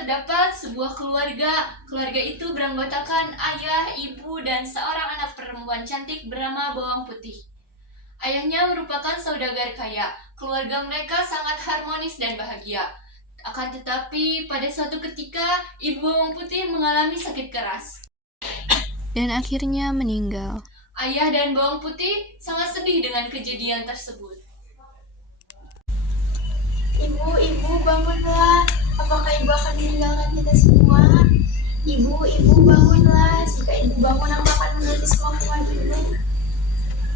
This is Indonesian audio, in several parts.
terdapat sebuah keluarga. Keluarga itu beranggotakan ayah, ibu, dan seorang anak perempuan cantik bernama Bawang Putih. Ayahnya merupakan saudagar kaya. Keluarga mereka sangat harmonis dan bahagia. Akan tetapi, pada suatu ketika, ibu Bawang Putih mengalami sakit keras dan akhirnya meninggal. Ayah dan Bawang Putih sangat sedih dengan kejadian tersebut. Ibu, bangunlah. Apakah ibu akan meninggalkan kita semua? Ibu, bangunlah. Jika ibu bangun, aku akan menuruti semua kemauan ibu.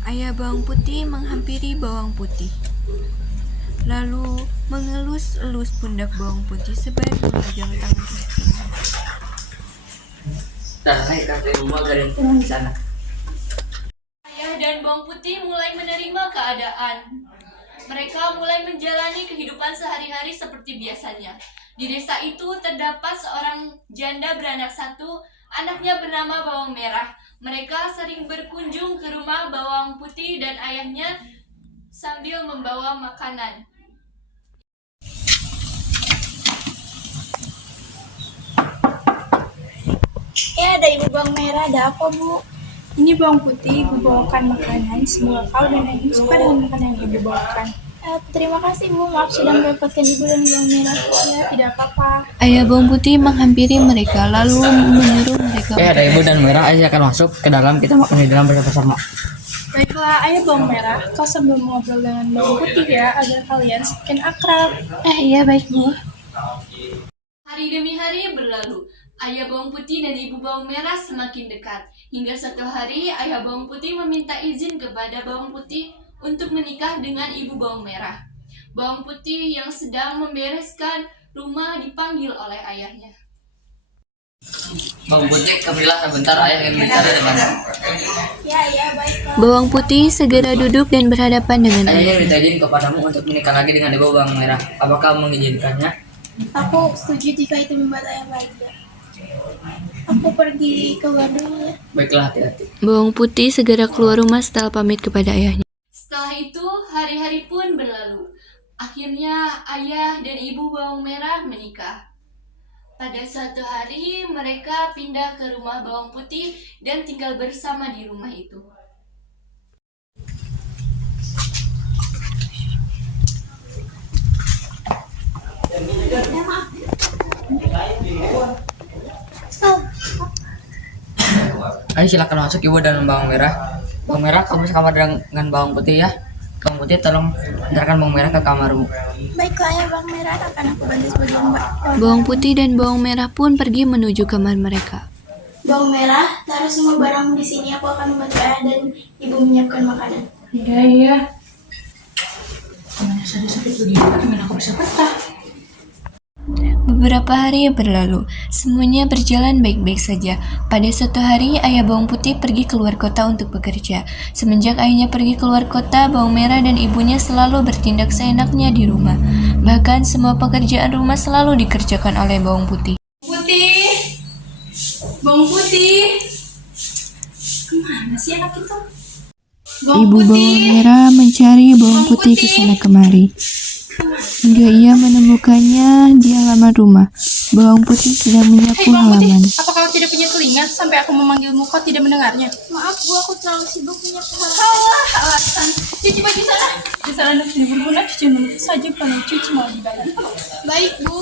Ayah Bawang Putih menghampiri Bawang Putih, lalu mengelus-elus pundak Bawang Putih sebagai memegang tangan istrinya. Ayah dan Bawang Putih mulai menerima keadaan. Mereka mulai menjalani kehidupan sehari-hari seperti biasanya. Di desa itu terdapat seorang janda beranak satu, anaknya bernama Bawang Merah. Mereka sering berkunjung ke rumah Bawang Putih dan ayahnya sambil membawa makanan. Ada ibu Bawang Merah, ada apa bu? Ini Bawang Putih, ibu bawakan makanan. Semoga kau dan ayahmu suka dengan makanan yang ibu bawakan. Terima kasih bu, maaf sudah merepotkan ibu dan Bawang Merah. Ya, tidak apa-apa. Ayah Bawang Putih menghampiri mereka, lalu menyuruh mereka. Ada ibu dan merah, ayah akan masuk ke dalam, kita makan di dalam bersama-sama. Baiklah, ayah Bawang Merah, kau sambil ngobrol dengan Bawang Putih ya, agar kalian semakin akrab. Iya baik bu. Hari demi hari berlalu. Ayah Bawang Putih dan ibu Bawang Merah semakin dekat. Hingga suatu hari, ayah Bawang Putih meminta izin kepada Bawang Putih untuk menikah dengan ibu Bawang Merah. Bawang Putih yang sedang membereskan rumah dipanggil oleh ayahnya. Bawang Putih, kamilah sebentar, ayah ingin bicara dengan Ya, baiklah. Bawang Putih segera duduk dan berhadapan dengan ayah. ayahnya. Minta izin kepadamu untuk menikah lagi dengan ibu Bawang Merah. Apakah kamu mengizinkannya? Aku setuju jika itu membuat ayah bahagia. Aku pergi keluar dulu ya. Baiklah, hati-hati. Bawang Putih segera keluar rumah setelah pamit kepada ayahnya. Setelah itu, hari-hari pun berlalu. Akhirnya, ayah dan ibu Bawang Merah menikah. Pada suatu hari, mereka pindah ke rumah Bawang Putih dan tinggal bersama di rumah itu. Ayo silakan masuk ibu dan Bawang Merah. Bawang Merah, kamu sekamar dengan Bawang Putih ya. Bawang Putih, tolong antarkan Bawang Merah ke kamarmu. Baiklah ya Bawang Merah, akan aku bantu sebagai mbak. Bawang Putih dan Bawang Merah pun pergi menuju kamar mereka. Bawang Merah, taruh semua barangmu di sini. Aku akan membantu ayah dan ibu menyiapkan makanan. Iya. Gimana saya sakit begini, gimana aku bisa betah? Beberapa hari berlalu, semuanya berjalan baik-baik saja. Pada suatu hari, ayah Bawang Putih pergi keluar kota untuk bekerja. Semenjak ayahnya pergi keluar kota, Bawang Merah dan ibunya selalu bertindak seenaknya di rumah. Bahkan semua pekerjaan rumah selalu dikerjakan oleh Bawang Putih. Bawang Putih, kemana sih anak itu? Ibu Bawang Merah mencari Bawang Putih ke sana kemari. Hingga ia menemukannya di halaman rumah. Bawang Putih sedang menyapu Bawang Putih, halaman. apa kau tidak punya telinga sampai aku memanggilmu kau tidak mendengarnya? Maaf bu, aku terlalu sibuk menyiapkan hal. Alasan. Cuci baju sana. Di sana anak tidak berguna, cuci menit saja kalau cuci mau dibayar. Baik bu.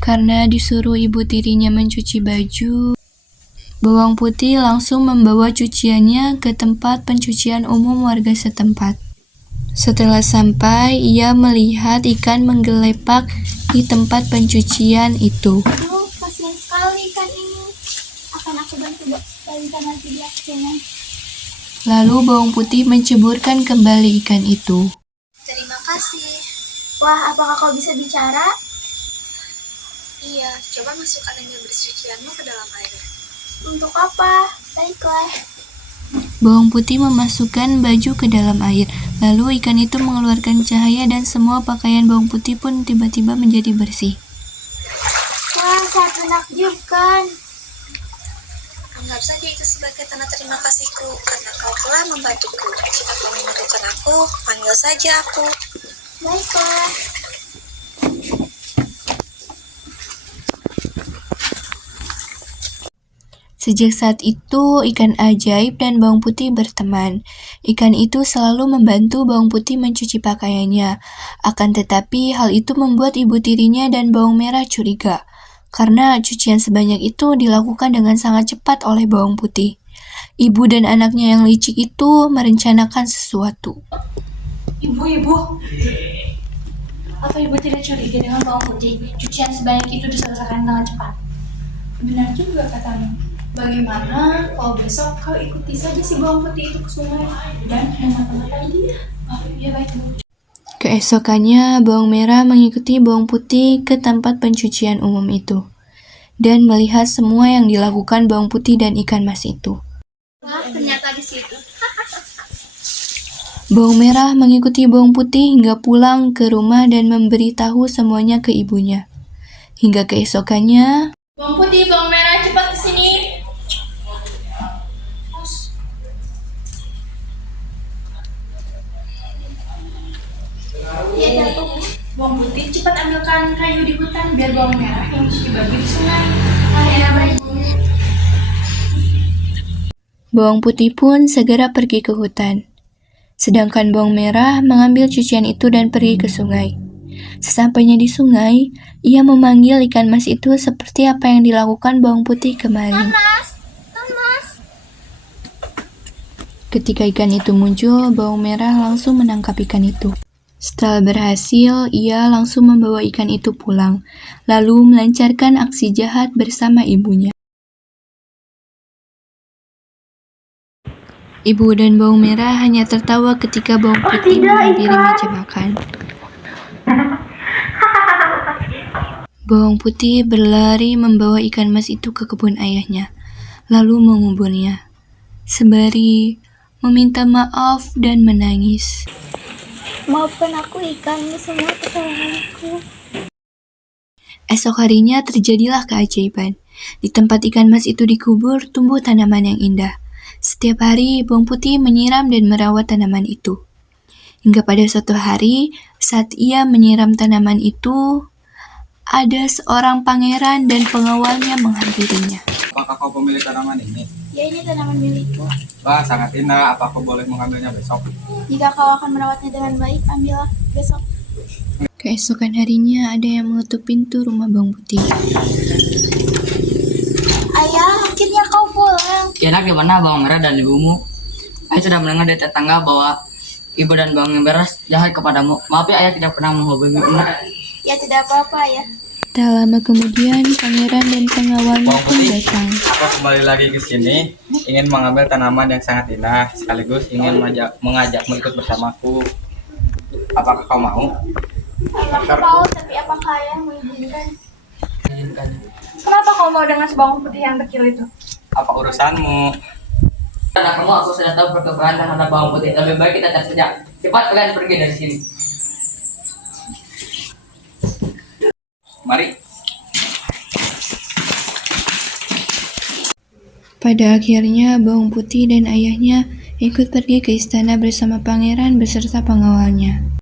Karena disuruh ibu tirinya mencuci baju, Bawang Putih langsung membawa cuciannya ke tempat pencucian umum warga setempat. Setelah sampai, ia melihat ikan menggelepak di tempat pencucian itu. Aduh, kasihan sekali ikan ini. Akan aku bantu balikan nanti di akhirnya. Lalu Bawang Putih menceburkan kembali ikan itu. Terima kasih. Wah, apakah kau bisa bicara? Iya, coba masukkan ember bersucianmu ke dalam air. Untuk apa? Baiklah. Bawang Putih memasukkan baju ke dalam air. Lalu ikan itu mengeluarkan cahaya dan semua pakaian Bawang Putih pun tiba-tiba menjadi bersih. Wah, sangat menakjubkan. Anggap saja itu sebagai tanda terima kasihku karena kau telah membantuku. Jika kau membutuhkan aku, panggil saja aku. Baiklah. Sejak saat itu, ikan ajaib dan bawang putih berteman. Ikan itu selalu membantu bawang putih mencuci pakaiannya. Akan tetapi, hal itu membuat ibu tirinya dan bawang merah curiga, karena cucian sebanyak itu dilakukan dengan sangat cepat oleh bawang putih. Ibu dan anaknya yang licik itu merencanakan sesuatu. Ibu, apa ibu tidak curiga dengan bawang putih? Cucian sebanyak itu diselesaikan dengan cepat. Benar juga katamu. Bagaimana kalau besok kau ikuti saja si bawang putih itu ke sungai dan memata-matai dia? Oh, iya baik Bu. Keesokannya, bawang merah mengikuti bawang putih ke tempat pencucian umum itu dan melihat semua yang dilakukan bawang putih dan ikan mas itu. Wah, ternyata di situ. Bawang merah mengikuti bawang putih hingga pulang ke rumah dan memberitahu semuanya ke ibunya. Hingga keesokannya, Bawang putih, bawang merah, cepat ke sini. Iya, jatuh. Bawang putih, cepat ambilkan kayu di hutan biar bawang merah yang cuci baju di sungai. Iya, baik Bu. bawang putih pun segera pergi ke hutan. Sedangkan bawang merah mengambil cucian itu dan pergi ke sungai. Sesampainya di sungai, ia memanggil ikan mas itu seperti apa yang dilakukan bawang putih kemarin. Ketika ikan itu muncul, bawang merah langsung menangkap ikan itu. Setelah berhasil, ia langsung membawa ikan itu pulang, lalu melancarkan aksi jahat bersama ibunya. Ibu dan bawang merah hanya tertawa ketika bawang putih menghampiri meja makan. Bawang putih berlari membawa ikan mas itu ke kebun ayahnya, lalu menguburnya, sembari meminta maaf dan menangis. Maafkan aku ikan, ini semua kesalahanku. Esok harinya terjadilah keajaiban. Di tempat ikan mas itu dikubur, tumbuh tanaman yang indah. Setiap hari, bawang putih menyiram dan merawat tanaman itu. Hingga pada suatu hari, saat ia menyiram tanaman itu, ada seorang pangeran dan pengawalnya menghampirinya. Apakah kau pemilik tanaman ini? Ya, ini tanaman milikku. Wah, sangat indah. Apa kau boleh mengambilnya besok? Jika kau akan merawatnya dengan baik, ambillah besok. Keesokan harinya, ada yang mengetuk pintu rumah bawang putih. Ayah, akhirnya kau pulang. Enak di mana bawang merah dan ibumu? Ayah sudah mendengar dari tetangga bahwa ibu dan bawang merah jahat kepadamu. Maaf ya, ayah tidak pernah menghubungi. Ya, tidak apa-apa ya. Tak lama kemudian, pangeran dan pengawalnya Bawang pun putih. datang. Aku kembali lagi ke sini, ingin mengambil tanaman yang sangat indah, sekaligus ingin mengajakmu ikut bersamaku. Apakah kau mau? Aku mau, tapi apakah ayah mengizinkan? Kenapa kau mau dengan si bawang putih yang kecil itu? Apa urusanmu? Karena kamu aku sudah tahu perkembangan terhadap bawang putih. Lebih baik kita cari saja. Cepat kalian pergi dari sini. Mari. Pada akhirnya, bawang putih dan ayahnya ikut pergi ke istana bersama pangeran beserta pengawalnya.